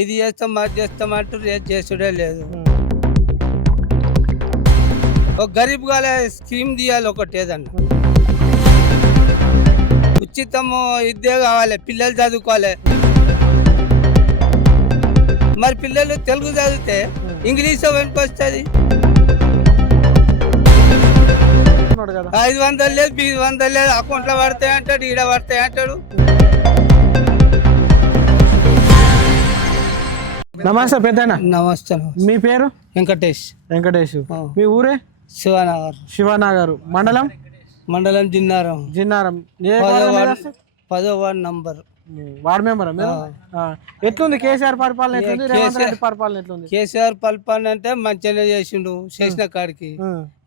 ఇది చేస్తాం అది చేస్తాం అంటారు, ఏది చేసుడే లేదు. ఒక గరీబ్ గాల స్కీమ్ తీయాలి ఒకటి ఏదన్నా. ఉచితము ఇదే కావాలి, పిల్లలు చదువుకోవాలి. మరి పిల్లలు తెలుగు చదివితే ఇంగ్లీష్ వెనుకొస్తుంది. ఉన్నాడు కదా. 500 లేదు, 100 లేదు, అకౌంట్లో పడతాయి అంటాడు, ఈడ పడతాయి అంటాడు. నమస్తే పెద్దనా. నమస్తే. మీ పేరు? వెంకటేష్. వెంకటేష్. మీ ఊరే? శివనగర్. శివనగర్. మండలం? మండలం జిన్నారం. జిన్నారం. ఏ 10వ వార్డు నంబర్. Ward member. ఎట్లుంది కేసీఆర్ పరిపాలన? ఎట్లుంది రేవంత్ రెడ్డి పరిపాలన? ఎట్లుంది? కేసీఆర్ పరిపాలన అంటే మంచిగానే చేసిండు, చేసిన కాడికి.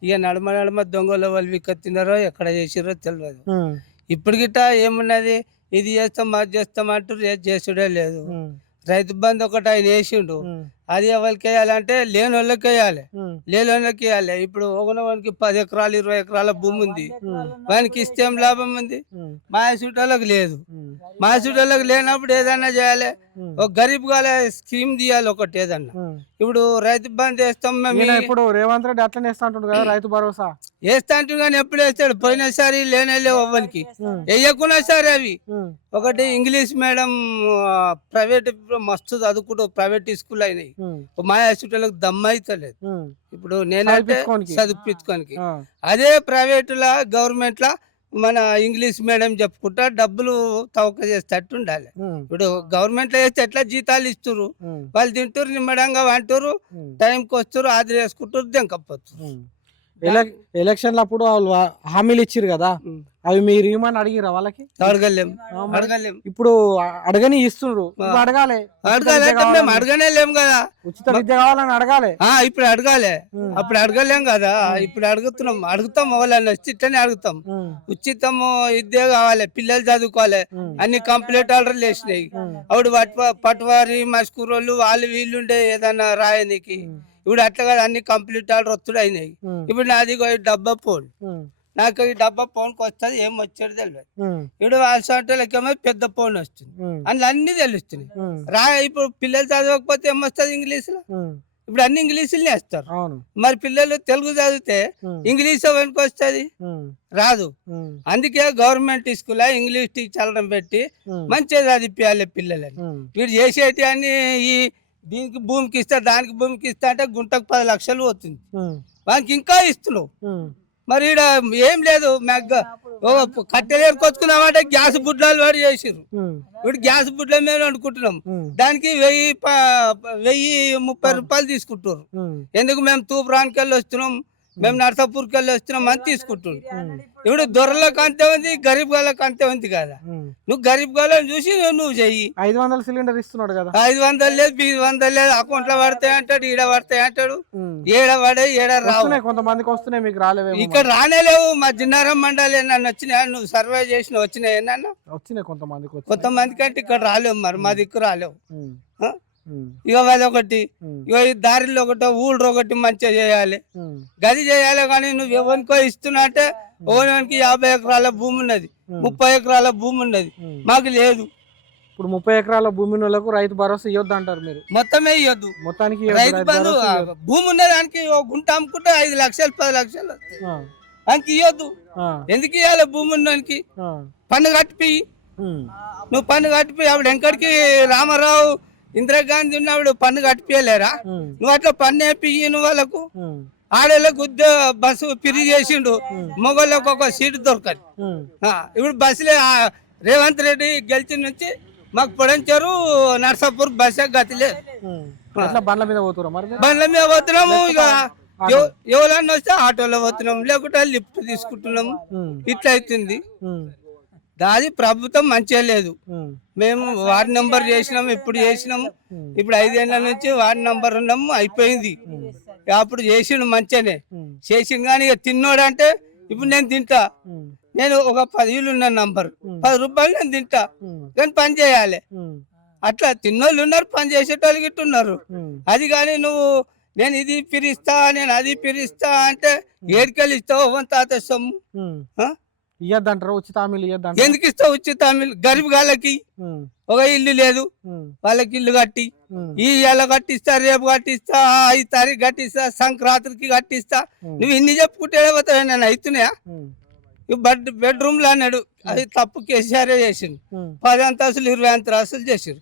ఇక నడమ నడమ దొంగలు వాళ్ళు వికత్తినారో ఎక్కడ చేసిరో తెలియదు. ఇప్పుడు గిట్ట ఏమున్నది, ఇది చేస్తాం అది చేస్తాం అంటారు, ఏది చేసుడే లేదు. రైతు బంధు ఒకటి ఆయన వేసిండు, అది ఎవరికి వేయాలంటే లేని వాళ్ళకి వేయాలి, లేని వాళ్ళకి వేయాలి. ఇప్పుడు ఒకనవానికి 10 ఎకరాలు 20 ఎకరాల భూమి ఉంది, వానికి ఇస్తే ఏం లాభం ఉంది? మాయసూటోళ్ళకి లేదు. మాయసూటోళ్ళకి లేనప్పుడు ఏదన్నా చేయాలి, ఒక గరీబ్ గాల స్కీమ్ తీయాలి ఒకటి ఏదన్నా. ఇప్పుడు రైతు బంధు వేస్తాం మేము. ఇప్పుడు రేవంత్ రెడ్డి అట్లనే వేస్తా అంటుండు కదా రైతు భరోసా. వేస్తా అంటు కానీ ఎప్పుడు వేస్తాడు? పోయినసారి లేవు అవ్వనికి, వేయకున్నా సరే అవి. ఒకటి ఇంగ్లీష్ మీడియం ప్రైవేట్ మస్తు చదువుకుంటూ ప్రైవేట్ స్కూల్ అయినాయి, మా హాస్పిటల్కి దమ్మ అవుతలేదు. ఇప్పుడు నేనైతే చదివించుకోనికి అదే ప్రైవేట్ లా గవర్నమెంట్ లా మన ఇంగ్లీష్ మీడియం చెప్పుకుంటా డబ్బులు తవక చేసేటట్టు ఉండాలి. ఇప్పుడు గవర్నమెంట్ లో వేస్తే ఎట్లా జీతాలు ఇస్తున్నారు, వాళ్ళు తింటారు, నిమ్మడంగా వంటారు, టైంకి వస్తారు, ఆదిరి వేసుకుంటారు, దెంకపోతారు. ఎలక్షన్లు అప్పుడు వాళ్ళు హామీలు ఇచ్చిరు కదా, అవి మీరు ఏమని అడిగిరా వాళ్ళకి? అడగలేం. ఇప్పుడు అడగని ఇస్తున్నారు, అడగాలి. మేము అడగనే లేము కదా, ఉచిత విద్య కావాలని అడగాలి. ఇప్పుడు అడగాలి, అప్పుడు అడగలేం కదా. ఇప్పుడు అడుగుతాం వాళ్ళని వచ్చి ఇట్లనే అడుగుతాం. ఉచితము విద్య కావాలి, పిల్లలు చదువుకోవాలి, అన్ని కంప్లీట్ ఆర్డర్లు వేసినాయి. అప్పుడు పట్వారి మస్కూరోళ్ళు వాళ్ళు వీళ్ళుండే ఏదన్నా రాయనికి. ఇప్పుడు అట్లా కదా, అన్ని కంప్లీట్ ఆర్డర్ వస్తుడు అయినాయి. ఇప్పుడు నాది డబ్బా ఫోన్, నాకు ఈ డబ్బా ఫోన్కి వస్తుంది, ఏం వచ్చేది తెలియదు. ఇప్పుడు వాళ్ళ పెద్ద ఫోన్ వస్తుంది, అందులో అన్ని తెలుస్తున్నాయి. ఇప్పుడు పిల్లలు చదవకపోతే ఏమొస్తుంది ఇంగ్లీష్ లో? ఇప్పుడు అన్ని ఇంగ్లీషులనే వేస్తారు. మరి పిల్లలు తెలుగు చదివితే ఇంగ్లీష్ వెనుక వస్తుంది, రాదు. అందుకే గవర్నమెంట్ స్కూల్ ఇంగ్లీష్ టీచర్లను పెట్టి మంచిగా చదివించాలి పిల్లలని. వీడు చేసేటి అన్ని ఈ దీనికి భూమికి ఇస్తా, దానికి భూమికి ఇస్తా అంటే గుంటకు 10 లక్షలు పోతుంది, వానికి ఇంకా ఇస్తున్నావు. మరి ఈడ ఏం లేదు, కట్టెలు కొచ్చుకున్నామంటే గ్యాస్ బుడ్లాలు వాడు చేసిర్రు. ఇప్పుడు గ్యాస్ బుడ్ల మీద వండుకుంటున్నాం, దానికి 1030 రూపాయలు తీసుకుంటారు. ఎందుకు? మేము తూప్రాన్కి వెళ్ళి వస్తున్నాం, మేము నర్సాపూర్కి వెళ్ళి వస్తున్నాం అని తీసుకుంటున్నాం. ఇప్పుడు దొరలకు అంతే ఉంది, గరీబ్ గాళ్ళకి అంతే ఉంది కదా. నువ్వు గరీబ్ గాళ్ళని చూసి నువ్వు చెయ్యి. 500 సిలిండర్ ఇస్తున్నాడు కదా. 500 లేదు, 100 లేదు, అకౌంట్లో పడతాయి అంటాడు, ఈడ పడతాయి అంటాడు. ఏడ పడే ఏడ రావు. కొంతమందికి వస్తున్నాయి, మీకు రాలేవు. ఇక్కడ రానేలేవు. మా జిన్నారం మండలి నన్ను వచ్చినాయా? నువ్వు సర్వే చేసిన వచ్చినాయి ఏమన్నా? వచ్చినాయి కొంతమందికి అంటే ఇక్కడ రాలేవు, మరి మా దిక్కు రాలేవు. ఇక అదొకటి. ఇక ఈ దారిలో ఒకటి ఊళ్ళో ఒకటి మంచిగా చేయాలి, గది చేయాలి. కానీ నువ్వు ఎవరికో ఇస్తున్నా అంటే ఓనికి 50 ఎకరాల భూమి ఉన్నది, 30 ఎకరాల భూమి ఉన్నది, మాకు లేదు. ఇప్పుడు 30 ఎకరాల భూమి వాళ్ళకు రైతు భరోసా ఇవ్వద్దు అంటారు మీరు? మొత్తమే ఇవ్వద్దు. మొత్తానికి రైతు బంధు భూమి ఉన్న దానికి గుంట అమ్ముకుంటే 5 లక్షలు 10 లక్షలు దానికి ఇవ్వద్దు. ఎందుకు ఇవ్వాలి? భూమి ఉన్నదానికి పన్ను కట్టిపి, నువ్వు పన్ను కట్టిపోయి. అప్పుడు వెంకటికి రామారావు ఇందిరాగాంధీ ఉన్నప్పుడు పన్ను కట్టిపోయలేరా? నువ్వు అట్లా పన్ను వేపియ్యి. నువ్వు వాళ్ళకు ఆడోళ్ళకు బస్సు ఫ్రీ చేసిండు, మగోళ్ళకు ఒక సీటు దొరకదు. ఇప్పుడు బస్సులే రేవంత్ రెడ్డి గెలిచిన నుంచి మాకు పొడంచారు, నర్సాపూర్ బస్సు గతి లేదు. బండ్ల మీద పోతున్నాము. ఇక ఎవరన్నా వస్తే ఆటోలో పోతున్నాం, లేకుంటే లిఫ్ట్ తీసుకుంటున్నాము. ఇట్లా అవుతుంది. దాది ప్రభుత్వం మంచిగా లేదు. మేము వార్డు నెంబర్ చేసినాము, ఇప్పుడు చేసినాము. ఇప్పుడు 5 ఏళ్ళ నుంచి వార్డు నెంబర్ ఉన్నాము, అయిపోయింది. అప్పుడు చేసిండు మంచిగానే చేసిండు. కానీ ఇక తిన్నోడు అంటే ఇప్పుడు నేను తింటా, నేను ఒక 10 ఇళ్ళు ఉన్న నంబర్ 10 రూపాయలు నేను తింటా, కానీ పని చేయాలి. అట్లా తిన్నోళ్ళు ఉన్నారు, పని చేసేటోళ్ళు గిట్ట ఉన్నారు. అది కానీ నువ్వు నేను ఇది పిరిస్తా, నేను అది పిరిస్తా అంటే ఏడుకెళ్ళి ఇస్తావు తాత సొమ్ము. ఇయ్యద్దంటారు, ఉచిత హామీలు ఇయ్యద్దంటారు. ఎందుకు ఇస్తావు ఉచిత హామీలు? గరీబ్ గాళ్ళకి ఒక ఇల్లు లేదు, వాళ్ళకి ఇల్లు కట్టి ఈ ఇళ్ళ కట్టిస్తా, రేపు కట్టిస్తా, 5 తారీఖు కట్టిస్తా, సంక్రాంతికి కట్టిస్తా. నువ్వు ఇన్ని చెప్పుకుంటే పోతావు, నేను అవుతున్నాయా? బెడ్రూమ్లు అన్నాడు, అది తప్పు కేసీఆర్ చేసిండు. 10 అంతస్తులు 20 అంతస్తులు చేసిరు.